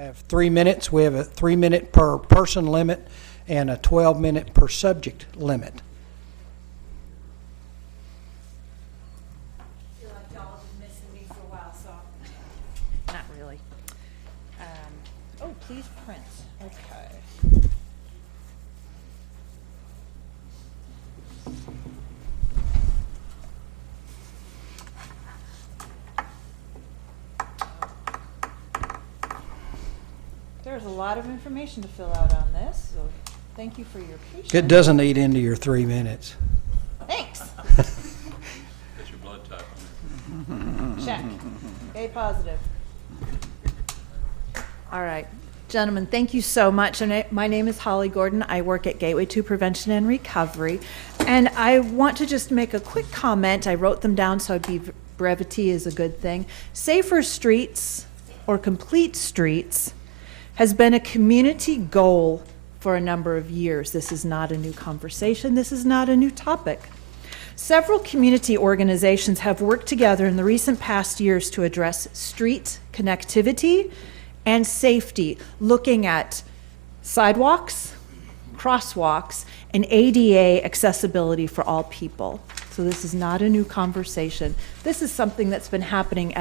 have 3 minutes. We have a 3-minute per person limit and a 12-minute per subject limit. I feel like y'all have been missing me for a while, so. Not really. Oh, please print. Okay. There's a lot of information to fill out on this, so thank you for your patience. It doesn't eat into your 3 minutes. Thanks. That's your blood type. Check. A positive. All right. Gentlemen, thank you so much. And my name is Holly Gordon. I work at Gateway 2 Prevention and Recovery. And I want to just make a quick comment. I wrote them down, so brevity is a good thing. Safer streets or complete streets has been a community goal for a number of years. This is not a new conversation. This is not a new topic. Several community organizations have worked together in the recent past years to address street connectivity and safety, looking at sidewalks, crosswalks, and ADA accessibility for all people. So this is not a new conversation. This is something that's been happening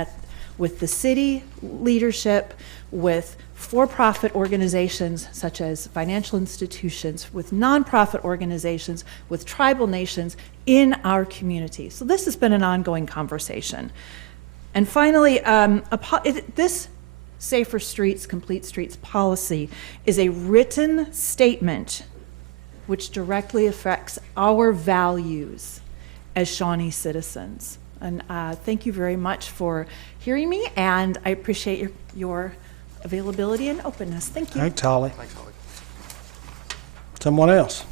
with the city leadership, with for-profit organizations such as financial institutions, with nonprofit organizations, with tribal nations in our community. So this has been an ongoing conversation. And finally, this Safer Streets, Complete Streets policy is a written statement which directly affects our values as Shawnee citizens. And thank you very much for hearing me, and I appreciate your availability and openness. Thank you. Thanks, Holly. Thanks, Holly. Someone else?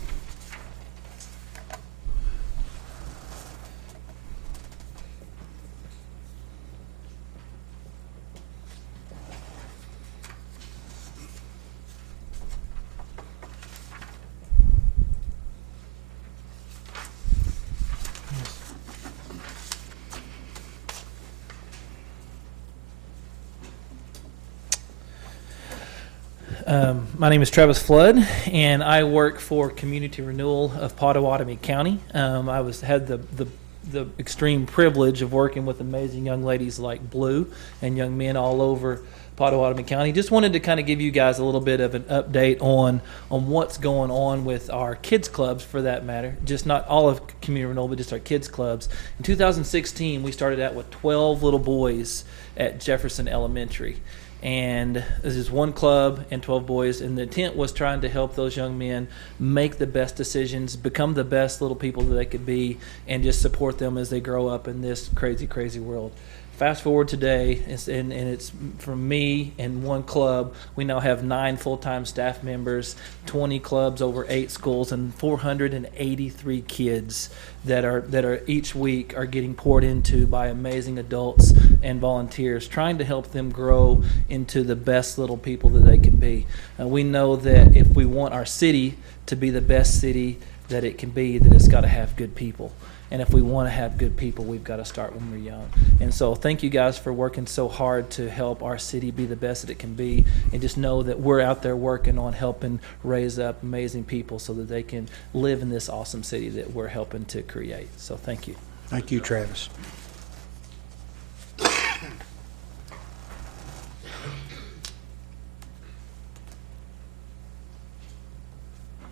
My name is Travis Flood, and I work for Community Renewal of Pottawatomie County. I had the extreme privilege of working with amazing young ladies like Blue and young men all over Pottawatomie County. Just wanted to kind of give you guys a little bit of an update on what's going on with our kids clubs, for that matter. Just not all of Community Renewal, but just our kids clubs. In 2016, we started out with 12 little boys at Jefferson Elementary. And this is one club and 12 boys, and the intent was trying to help those young men make the best decisions, become the best little people that they could be, and just support them as they grow up in this crazy, crazy world. Fast forward today, and it's from me and one club. We now have 9 full-time staff members, 20 clubs over 8 schools, and 483 kids that are each week are getting poured into by amazing adults and volunteers, trying to help them grow into the best little people that they can be. We know that if we want our city to be the best city that it can be, that it's got to have good people. And if we want to have good people, we've got to start when we're young. And so thank you guys for working so hard to help our city be the best that it can be. And just know that we're out there working on helping raise up amazing people so that they can live in this awesome city that we're helping to create. So thank you. Thank you, Travis.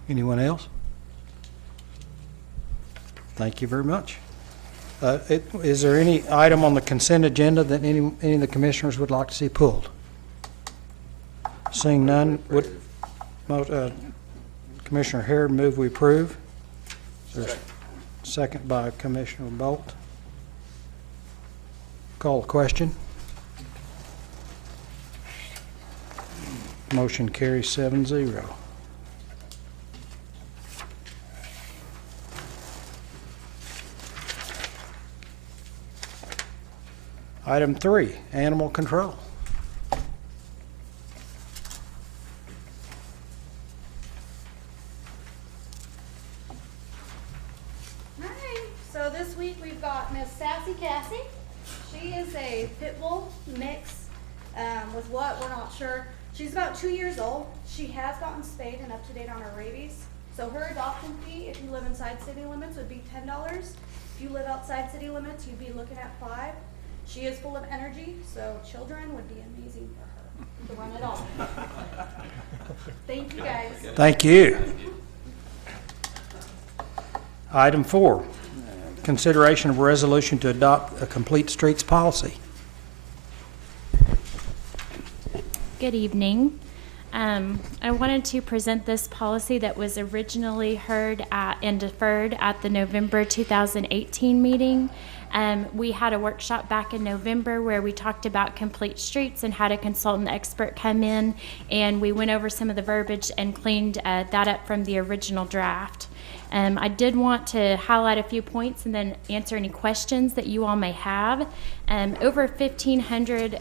Anyone else? Thank you very much. Is there any item on the consent agenda that any of the commissioners would like to see pulled? Seeing none, would Commissioner Harrod move we approve? Second by Commissioner Bolt. Call the question. Motion carries 7-0. Item 3, animal control. Hi. So this week we've got Miss Sassy Cassie. She is a pit bull mix with what we're not sure. She's about 2 years old. She has gotten spayed and up to date on her rabies. So her adoption fee, if you live inside city limits, would be $10. If you live outside city limits, you'd be looking at $5. She is full of energy, so children would be amazing for her to run it all. Thank you, guys. Thank you. Item 4, consideration of a resolution to adopt a complete streets policy. Good evening. I wanted to present this policy that was originally heard at and deferred at the November 2018 meeting. We had a workshop back in November where we talked about complete streets and had a consultant expert come in, and we went over some of the verbiage and cleaned that up from the original draft. I did want to highlight a few points and then answer any questions that you all may have. Over 1,500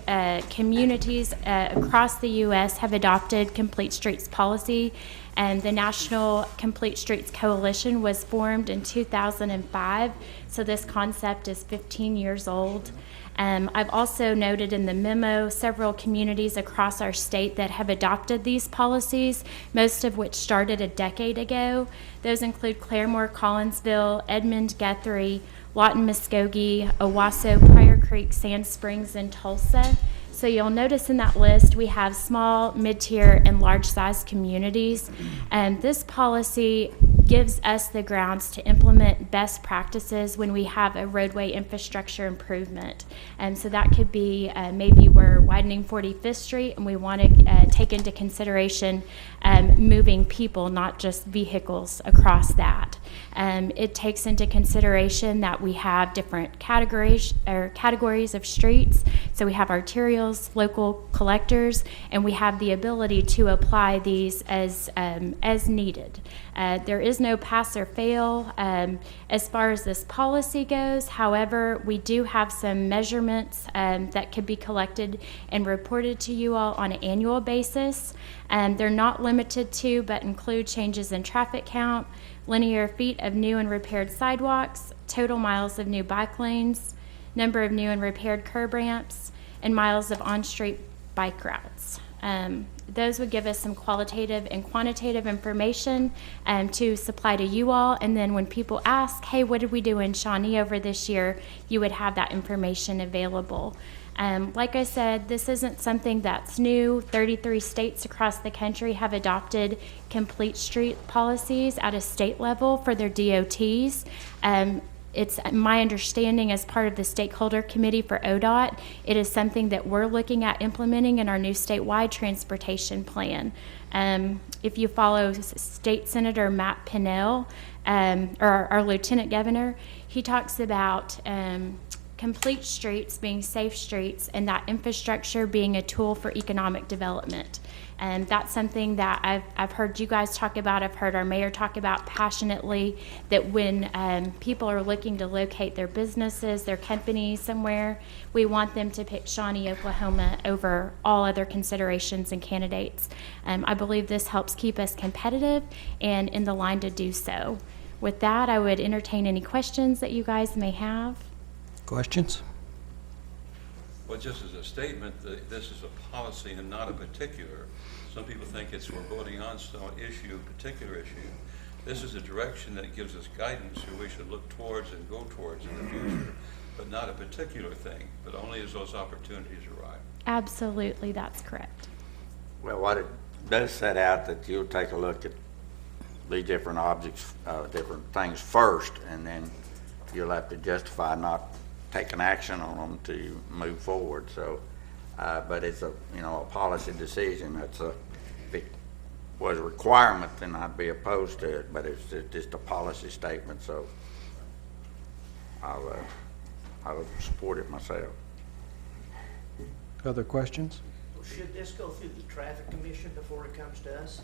communities across the U.S. have adopted Complete Streets policy, and the National Complete Streets Coalition was formed in 2005, so this concept is 15 years old. I've also noted in the memo several communities across our state that have adopted these policies, most of which started a decade ago. Those include Claremore, Collinsville, Edmond, Guthrie, Lawton, Muskogee, Owasso, Pryor Creek, Sand Springs, and Tulsa. So you'll notice in that list we have small, mid-tier, and large-sized communities. And this policy gives us the grounds to implement best practices when we have a roadway infrastructure improvement. And so that could be maybe we're widening 45th Street and we want to take into consideration moving people, not just vehicles, across that. It takes into consideration that we have different categories of streets. So we have arterials, local collectors, and we have the ability to apply these as needed. There is no pass or fail as far as this policy goes. However, we do have some measurements that could be collected and reported to you all on an annual basis. They're not limited to, but include changes in traffic count, linear feet of new and repaired sidewalks, total miles of new bike lanes, number of new and repaired curb ramps, and miles of on-street bike routes. Those would give us some qualitative and quantitative information to supply to you all. And then when people ask, hey, what did we do in Shawnee over this year, you would have that information available. Like I said, this isn't something that's new. 33 states across the country have adopted complete street policies at a state level for their DOTs. It's my understanding as part of the stakeholder committee for ODOT, it is something that we're looking at implementing in our new statewide transportation plan. If you follow State Senator Matt Pinnell, or our Lieutenant Governor, he talks about complete streets being safe streets and that infrastructure being a tool for economic development. And that's something that I've heard you guys talk about, I've heard our mayor talk about passionately, that when people are looking to locate their businesses, their companies somewhere, we want them to pick Shawnee, Oklahoma over all other considerations and candidates. I believe this helps keep us competitive and in the line to do so. With that, I would entertain any questions that you guys may have. Questions? Well, just as a statement, this is a policy and not a particular. Some people think we're voting on some issue, a particular issue. This is a direction that gives us guidance that we should look towards and go towards in the future, but not a particular thing, but only as those opportunities arrive. Absolutely, that's correct. Well, what it does set out that you'll take a look at these different objects, different things first, and then you'll have to justify not taking action on them to move forward. So, but it's a policy decision. If it was a requirement, then I'd be opposed to it. But it's just a policy statement, so I'll support it myself. Other questions? Should this go through the traffic commission before it comes to us?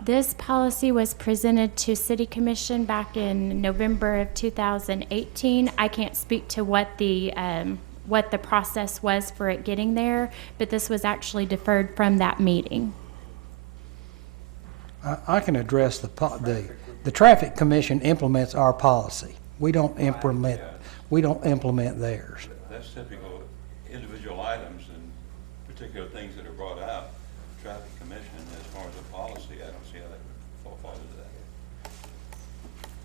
This policy was presented to City Commission back in November of 2018. I can't speak to what the process was for it getting there, but this was actually deferred from that meeting. I can address the Traffic Commission implements our policy. We don't implement theirs. That's typical individual items and particular things that are brought out.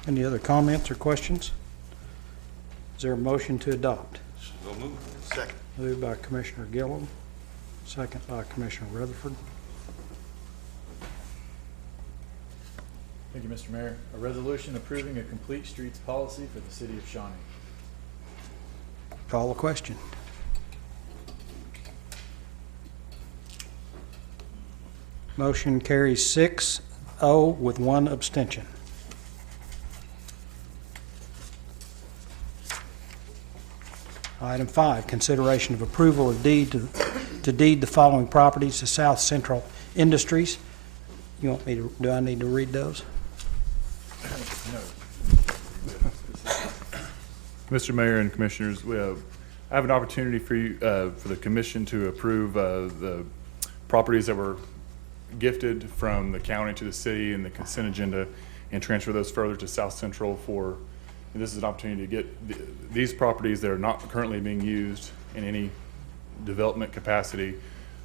Any other comments or questions? Is there a motion to adopt? So moved. Second. Moved by Commissioner Gillum, second by Commissioner Rutherford. Thank you, Mr. Mayor. A resolution approving a complete streets policy for the city of Shawnee. Call the question. Motion carries 6-0 with one abstention. Item 5, consideration of approval of deed to deed the following properties to South Central Industries. You want me to, do I need to read those? Mr. Mayor and Commissioners, I have an opportunity for you, for the commission to approve the properties that were gifted from the county to the city in the consent agenda and transfer those further to South Central for, and this is an opportunity to get these properties that are not currently being used in any development capacity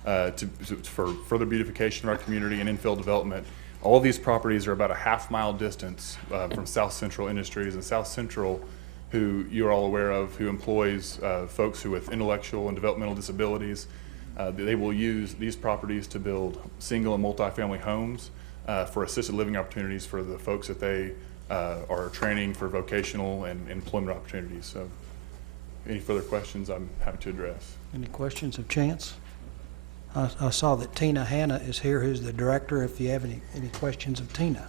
for further beautification of our community and infill development. All of these properties are about a half-mile distance from South Central Industries, and South Central, who you're all aware of, who employs folks who with intellectual and developmental disabilities. They will use these properties to build single and multifamily homes for assisted living opportunities for the folks that they are training for vocational and employment opportunities. So any further questions I'm happy to address. Any questions of Chance? I saw that Tina Hanna is here, who's the director, if you have any questions of Tina.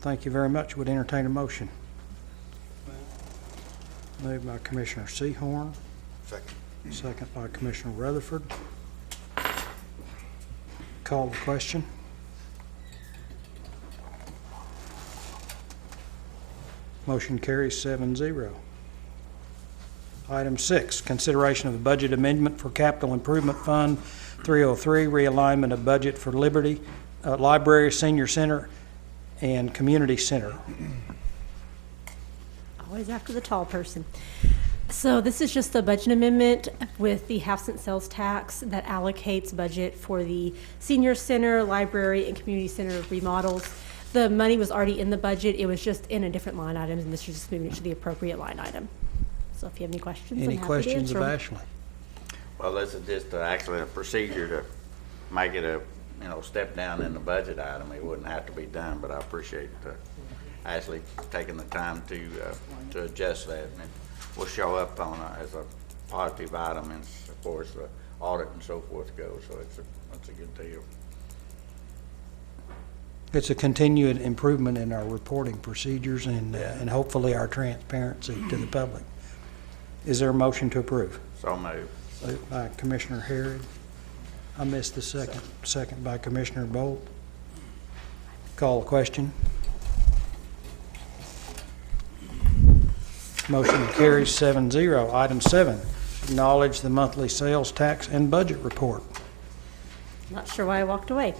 Thank you very much. Would entertain a motion. Moved by Commissioner Seahorn, Second. second by Commissioner Rutherford. Call the question. Motion carries 7-0. Item 6, consideration of the budget amendment for Capital Improvement Fund 303, realignment of budget for Liberty, Library, Senior Center, and Community Center. Always after the tall person. So this is just a budget amendment with the half-cent sales tax that allocates budget for the Senior Center, Library, and Community Center remodels. The money was already in the budget. It was just in a different line item, and this is just moving it to the appropriate line item. So if you have any questions, Any I'm happy to questions answer of 'em. Ashley? Well, this is just actually a procedure to make it a, step down in the budget item. It wouldn't have to be done, but I appreciate Ashley taking the time to adjust that. And it will show up on as a positive item as far as the audit and so forth goes, so it's a good deal. It's a continued improvement in our reporting procedures and hopefully our transparency to the public. Is there a motion to approve? So moved. Moved by Commissioner Harrod. I missed the second. Second by Commissioner Bolt. Call the question. Motion carries 7-0. Item 7, acknowledge the monthly sales tax and budget report. Not sure why I walked away.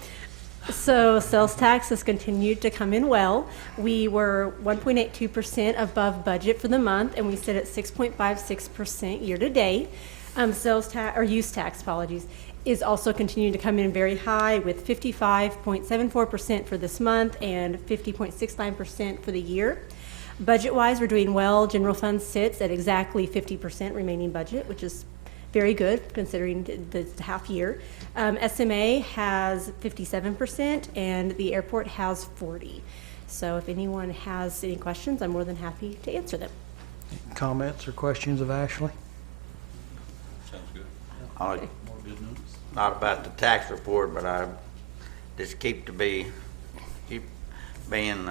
So sales tax has continued to come in well. We were 1.82% above budget for the month, and we sit at 6.56% year to date. Sales tax, or use tax, apologies, is also continuing to come in very high with 55.74% for this month and 50.69% for the year. Budget-wise, we're doing well. General fund sits at exactly 50% remaining budget, which is very good considering the half year. SMA has 57% and the airport has 40%. So if anyone has any questions, I'm more than happy to answer them. Comments or questions of Ashley? Sounds good. Okay. Not about the tax report, but I just keep being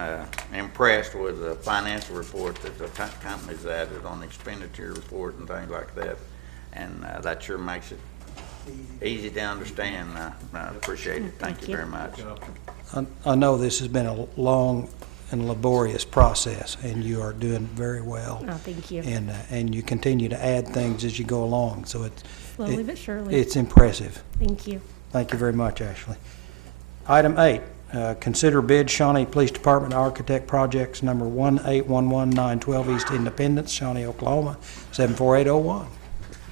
impressed with the financial report that the company's added on the expenditure report and things like that. And that sure makes it easy to understand. I appreciate it. Thank you very much. I know this has been a long and laborious process, and you are doing very well. Oh, thank you. And you continue to add things as you go along, so Slowly but surely. it's impressive. Thank you. Thank you very much, Ashley. Item 8, consider bid Shawnee Police Department Architect Projects number 1811912 East Independence, Shawnee, Oklahoma, 74801.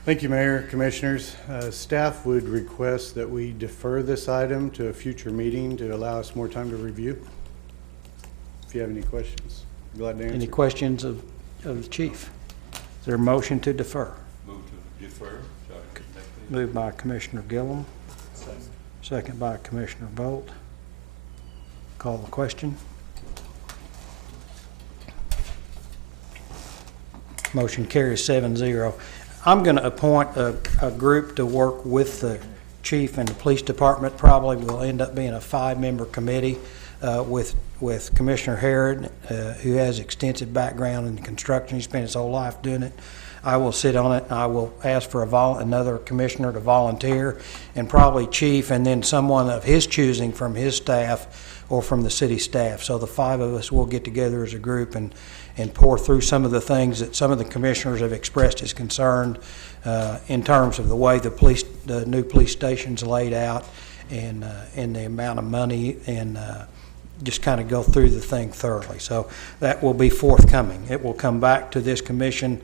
Thank you, Mayor, Commissioners. Staff would request that we defer this item to a future meeting to allow us more time to review. you have any questions. Glad to answer. Any questions of the chief? Is there a motion to defer? Move to defer. Sorry, next, please. Moved by Commissioner Gillum, second by Commissioner Bolt. Call the question. Motion carries 7-0. I'm going to appoint a group to work with the chief and the police department. Probably will end up being a 5-member committee with Commissioner Harrod, who has extensive background in construction. He spent his whole life doing it. I will sit on it. I will ask for another commissioner to volunteer, and probably chief, and then someone of his choosing from his staff or from the city staff. So the 5 of us will get together as a group and pour through some of the things that some of the commissioners have expressed as concerned in terms of the way the new police station's laid out and the amount of money, and just kind of go through the thing thoroughly. So that will be forthcoming. It will come back to this commission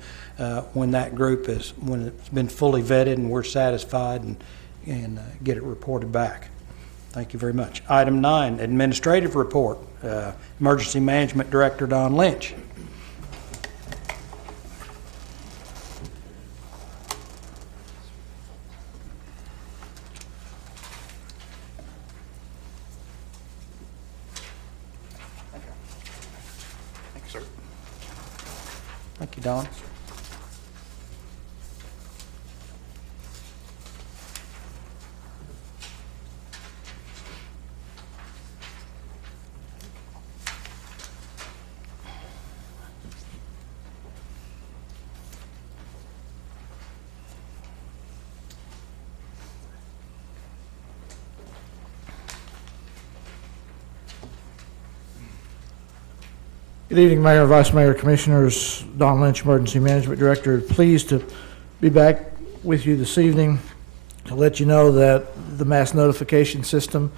when it's been fully vetted and we're satisfied, and get it reported back. Thank you very much. Item 9, administrative report. Emergency Management Director Don Lynch. Thank you, sir. Thank you, Don. Good evening, Mayor, Vice Mayor, Commissioners. Don Lynch, Emergency Management Director. Pleased to be back with you this evening to let you know that the mass notification system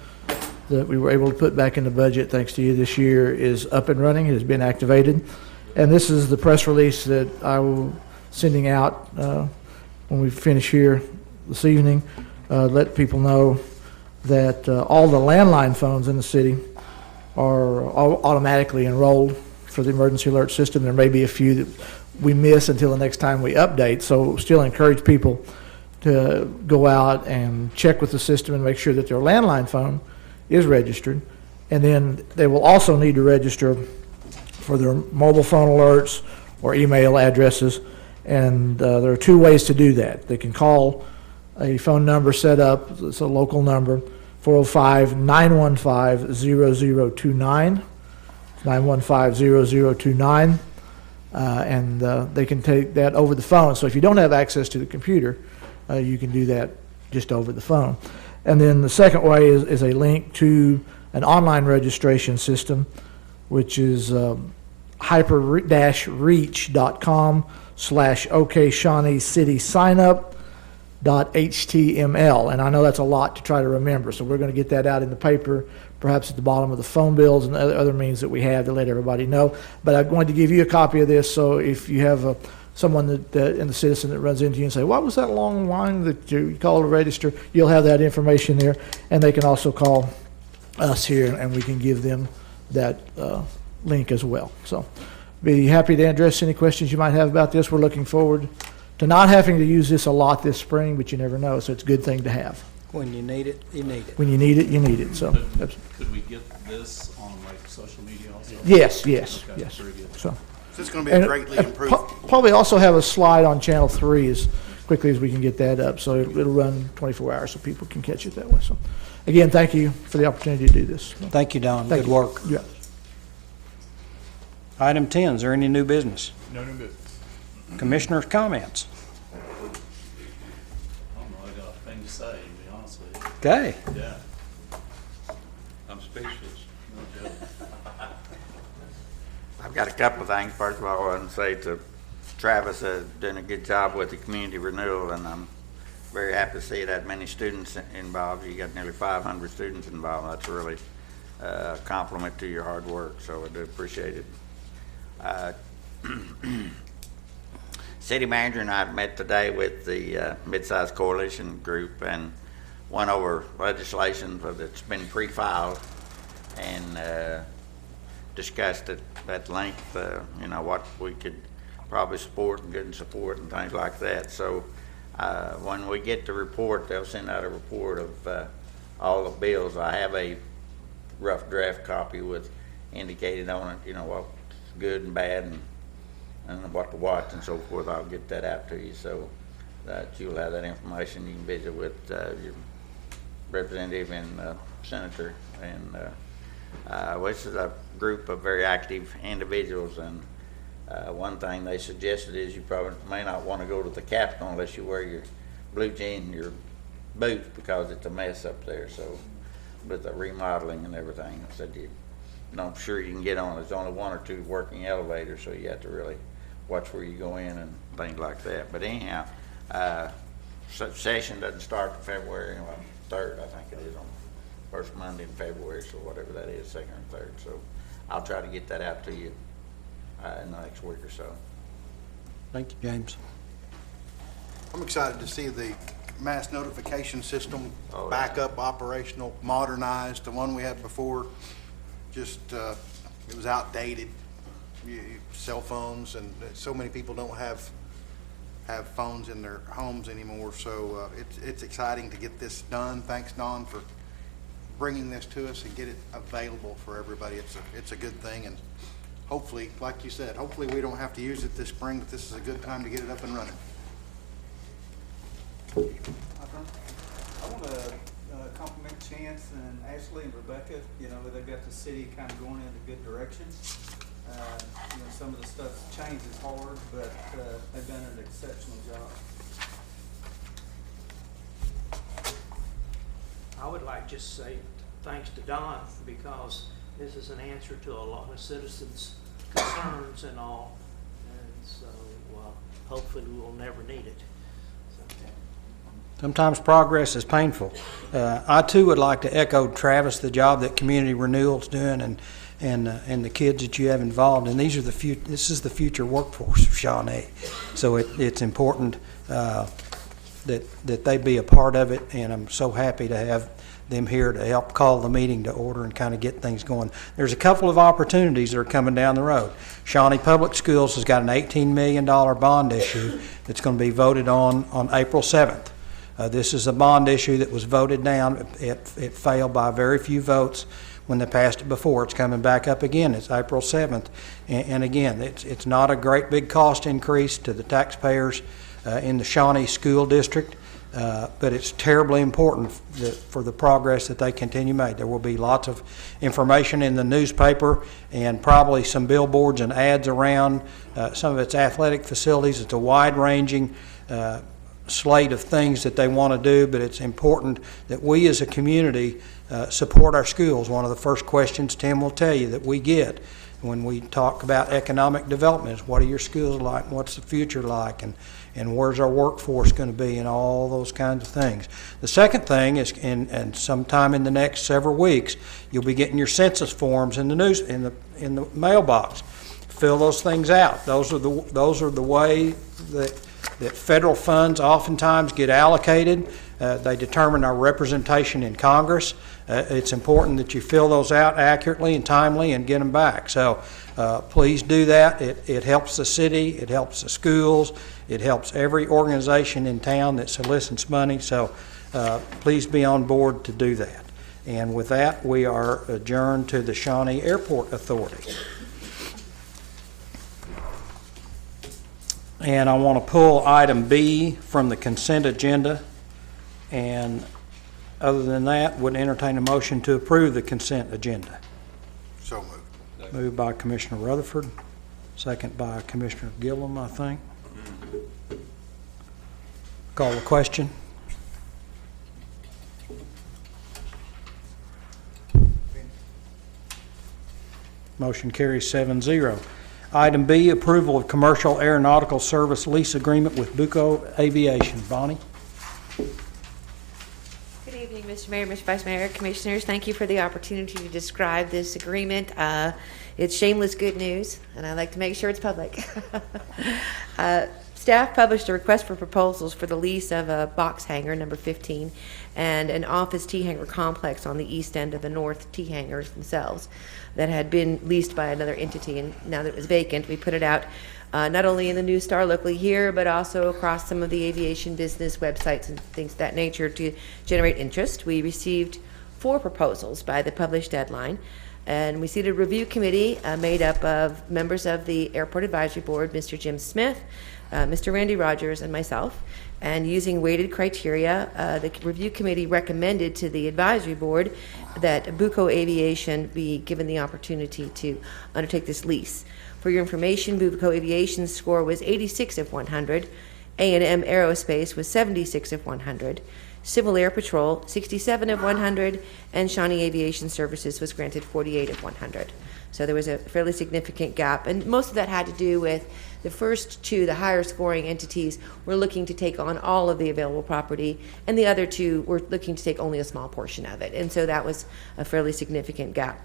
that we were able to put back in the budget, thanks to you this year, is up and running. It has been activated. And this is the press release that I will sending out when we finish here this evening. Let people know that all the landline phones in the city are automatically enrolled for the emergency alert system. There may be a few that we miss until the next time we update, so still encourage people to go out and check with the system and make sure that their landline phone is registered. And then they will also need to register for their mobile phone alerts or email addresses, and there are 2 ways to do that. They can call a phone number set up, it's a local number, 405-915-0029, 915-0029, and they can take that over the phone. So if you don't have access to the computer, you can do that just over the phone. And then the second way is a link to an online registration system, which is hyper-reach.com/OKShawneeCitySignup.html. And I know that's a lot to try to remember, so we're going to get that out in the paper, perhaps at the bottom of the phone bills and other means that we have to let everybody know. But I'm going to give you a copy of this, so if you have someone and the citizen that runs into you and say, what was that long line that you call to register, you'll have that information there. And they can also call us here, and we can give them that link as well. So be happy to address any questions you might have about this. We're looking forward to not having to use this a lot this spring, but you never know, so it's a good thing to have. When you need it, you need it. When you need it, you need it. So Could we get this on like social media also? yes. Okay, Yes. very good. So. So it's going to be greatly improved. Probably also have a slide on Channel 3 as quickly as we can get that up. So it'll run 24 hours so people can catch it that way. So again, thank you for the opportunity to do this. Thank you, Don. Thank Good you. work. Yeah. Item 10, is there any new business? No new business. Commissioners' comments? I don't know, I got a thing to say, to be honest with you. Okay. Yeah. I'm speechless. No joke. I've got a couple of things. First of all, I want to say to Travis, doing a good job with the community renewal, and I'm very happy to see that many students involved. You got nearly 500 students involved. That's really a compliment to your hard work, so I do appreciate it. City manager and I met today with the Mid-Size Coalition group and went over legislation that's been pre-filed, and discussed it at length, you know, what we could probably support and couldn't support and things like that. So when we get the report, they'll send out a report of all the bills. I have a rough draft copy with indicated on it, you know, what's good and bad and what to watch and so forth. I'll get that out to you so that you'll have that information. You can visit with your representative and senator. And this is a group of very active individuals. And one thing they suggested is you probably may not want to go to the Capitol unless you wear your blue jeans and your boots because it's a mess up there. So with the remodeling and everything, I said, I'm sure you can get on. There's only one or two working elevators, so you have to really watch where you go in and things like that. But anyhow, session doesn't start until February 3rd, I think it is, on first Monday in February, so whatever that is, 2nd or 3rd. So I'll try to get that out to you in the next week or so. Thank you, James. I'm excited to see the mass notification system Oh, back up, operational, modernized. The one we had before, just, it was outdated. Cell phones, and so many people don't have phones in their homes anymore. So it's exciting to get this done. Thanks, Don, for bringing this to us and get it available for everybody. It's a good thing, and hopefully, like you said, hopefully we don't have to use it this spring, but this is a good time to get it up and running. I want to compliment Chance and Ashley and Rebecca. You know, they've got the city kind of going in a good direction. You know, some of the stuff, change is hard, but they've done an exceptional job. I would like just to say thanks to Don, because this is an answer to a lot of citizens' concerns and all, and so hopefully we will never need it. Sometimes progress is painful. I too would like to echo Travis, the job that Community Renewal's doing, and the kids that you have involved. And these are this is the future workforce of Shawnee. So it's important that they be a part of it. And I'm so happy to have them here to help call the meeting to order and kind of get things going. There's a couple of opportunities that are coming down the road. Shawnee Public Schools has got an $18 million bond issue that's going to be voted on April 7th. This is a bond issue that was voted down. It failed by very few votes when they passed it before. It's coming back up again. It's April 7th. And again, it's not a great big cost increase to the taxpayers in the Shawnee School District, but it's terribly important for the progress that they continue to make. There will be lots of information in the newspaper and probably some billboards and ads around some of its athletic facilities. It's a wide-ranging slate of things that they want to do, but it's important that we as a community support our schools. One of the first questions Tim will tell you that we get when we talk about economic development is, what are your schools like, what's the future like, and where's our workforce going to be, and all those kinds of things. The second thing is, and sometime in the next several weeks, you'll be getting your census forms in the mailbox. Fill those things out. Those are the way that federal funds oftentimes get allocated. They determine our representation in Congress. It's important that you fill those out accurately and timely and get them back. So please do that. It helps the city, it helps the schools, it helps every organization in town that solicits money. So please be on board to do that. And with that, we are adjourned to the Shawnee Airport Authority. And I want to pull item B from the consent agenda. And other than that, would entertain a motion to approve the consent agenda. So moved. Moved by Commissioner Rutherford, second by Commissioner Gillum, I think. Call the question. Motion carries 7-0. Item B, approval of commercial aeronautical service lease agreement with Buko Aviation. Bonnie? Good evening, Mr. Mayor, Mr. Vice Mayor, Commissioners. Thank you for the opportunity to describe this agreement. It's shameless good news, and I like to make sure it's public. Staff published a request for proposals for the lease of a box hangar, number 15, and an office T-hangar complex on the east end of the north T-hangars themselves that had been leased by another entity, and now that it was vacant, we put it out not only in the News Star locally here, but also across some of the aviation business websites and things of that nature to generate interest. We received 4 proposals by the published deadline, and we seated a review committee made up of members of the Airport Advisory Board, Mr. Jim Smith, Mr. Randy Rogers, and myself. And using weighted criteria, the review committee recommended to the advisory board that Buko Aviation be given the opportunity to undertake this lease. For your information, Buko Aviation's score was 86 of 100, A&M Aerospace was 76 of 100, Civil Air Patrol 67 of 100, and Shawnee Aviation Services was granted 48 of 100. So there was a fairly significant gap, and most of that had to do with the first 2, the higher scoring entities, were looking to take on all of the available property, and the other 2 were looking to take only a small portion of it, and so that was a fairly significant gap.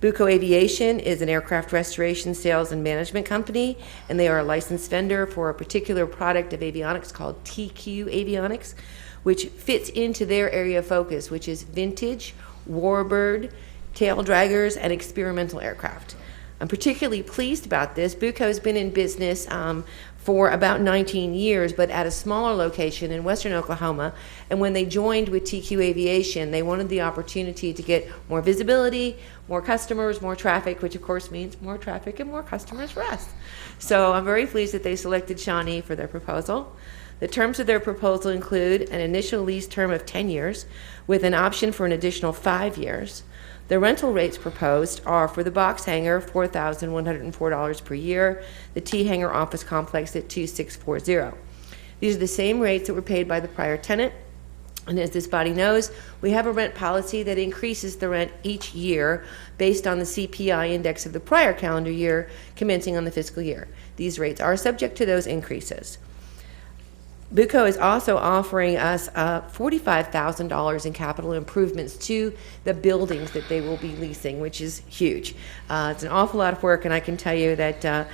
Buko Aviation is an aircraft restoration, sales, and management company, and they are a licensed vendor for a particular product of avionics called TQ Avionics, which fits into their area of focus, which is vintage, warbird, tail draggers, and experimental aircraft. I'm particularly pleased about this. Buko has been in business for about 19 years, but at a smaller location in western Oklahoma. And when they joined with TQ Aviation, they wanted the opportunity to get more visibility, more customers, more traffic, which of course means more traffic and more customers for us. So I'm very pleased that they selected Shawnee for their proposal. The terms of their proposal include an initial lease term of 10 years with an option for an additional 5 years. The rental rates proposed are for the box hangar, $4,104 per year, the T-hangar office complex at $2,640. These are the same rates that were paid by the prior tenant. And as this body knows, we have a rent policy that increases the rent each year based on the CPI index of the prior calendar year commencing on the fiscal year. These rates are subject to those increases. Buko is also offering us $45,000 in capital improvements to the buildings that they will be leasing, which is huge. It's an awful lot of work, and I can tell you that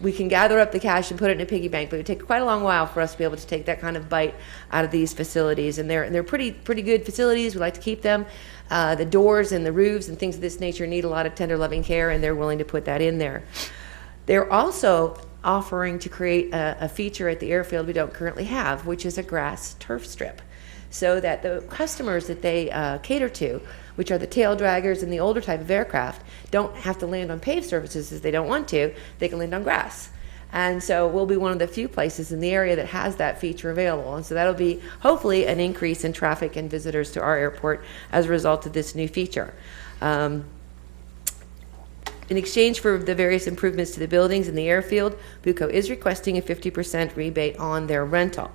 we can gather up the cash and put it in a piggy bank, but it would take quite a long while for us to be able to take that kind of bite out of these facilities. And they're pretty good facilities. We like to keep them. The doors and the roofs and things of this nature need a lot of tender, loving care, and they're willing to put that in there. They're also offering to create a feature at the airfield we don't currently have, which is a grass turf strip, so that the customers that they cater to, which are the tail draggers and the older type of aircraft, don't have to land on paved surfaces as they don't want to. They can land on grass. And so we'll be one of the few places in the area that has that feature available. And so that'll be hopefully an increase in traffic and visitors to our airport as a result of this new feature. In exchange for the various improvements to the buildings and the airfield, Buko is requesting a 50% rebate on their rental.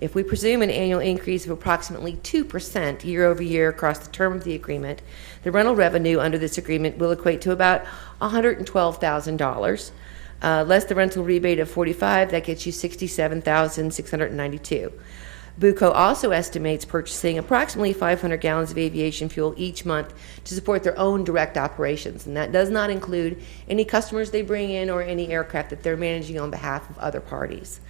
If we presume an annual increase of approximately 2% year over year across the term of the agreement, the rental revenue under this agreement will equate to about $112,000. Less the rental rebate of $45,000, that gets you $67,692. Buko also estimates purchasing approximately 500 gallons of aviation fuel each month to support their own direct operations, and that does not include any customers they bring in or any aircraft that they're managing on behalf of other parties.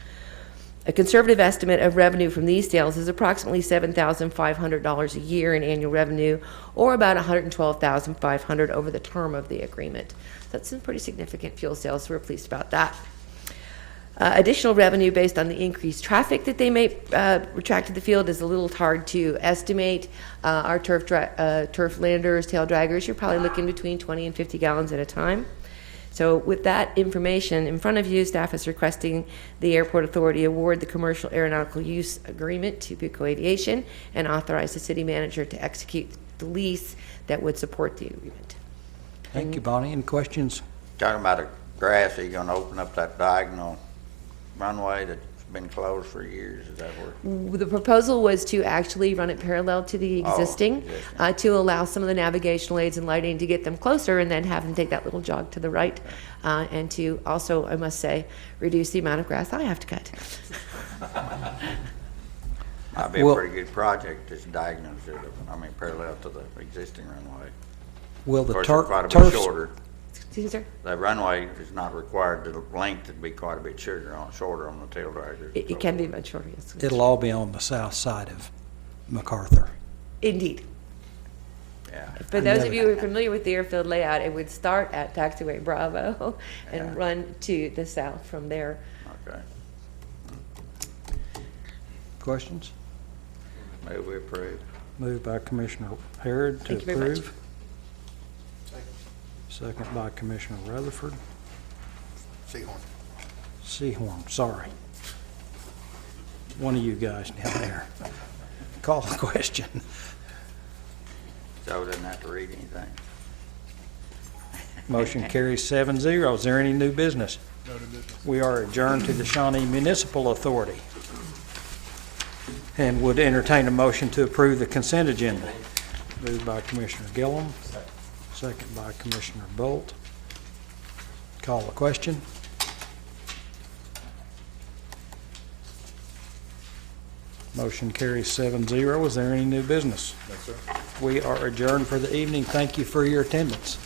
A conservative estimate of revenue from these sales is approximately $7,500 a year in annual revenue, or about $112,500 over the term of the agreement. That's some pretty significant fuel sales, so we're pleased about that. Additional revenue based on the increased traffic that they may attract to the field is a little hard to estimate. Our turf landers, tail draggers, you're probably looking between 20 and 50 gallons at a time. So with that information in front of you, staff is requesting the Airport Authority award the commercial aeronautical use agreement to Buko Aviation and authorize the city manager to execute the lease that would support the agreement. Thank you, Bonnie. Any questions? Talking about the grass, are you gonna open up that diagonal runway that's been closed for years? Is that where? The proposal was to actually run it parallel to the existing, to allow some of the navigational aids and lighting to get them closer, and then have them take that little jog to the right, and to also, I must say, reduce the amount of grass I have to cut. Might be a pretty good project, this diagonal, parallel to the existing runway. Will the Of course, it's quite a bit shorter. Excuse me, sir? The runway is not required, the length to be quite a bit shorter on the tail dragger. It can be much shorter, yes. It'll all be on the south side of MacArthur. Indeed. Yeah. For those of you who are familiar with the airfield layout, it would start at taxiway Bravo and Yeah. run to the south from there. Okay. Questions? Move we approve. Moved by Commissioner Harrod to Thank you very much. approve. Second by Commissioner Rutherford. Seahorn, sorry. One of you guys down there. Call the question. Joe doesn't have to read anything. Motion carries 7-0. Is there any new business? No new business. We are adjourned to the Shawnee Municipal Authority and would entertain a motion to approve the consent agenda. Moved by Commissioner Gillum, second by Commissioner Bolt. Call the question. Motion carries 7-0. Is there any new business? No, sir. We are adjourned for the evening. Thank you for your attendance.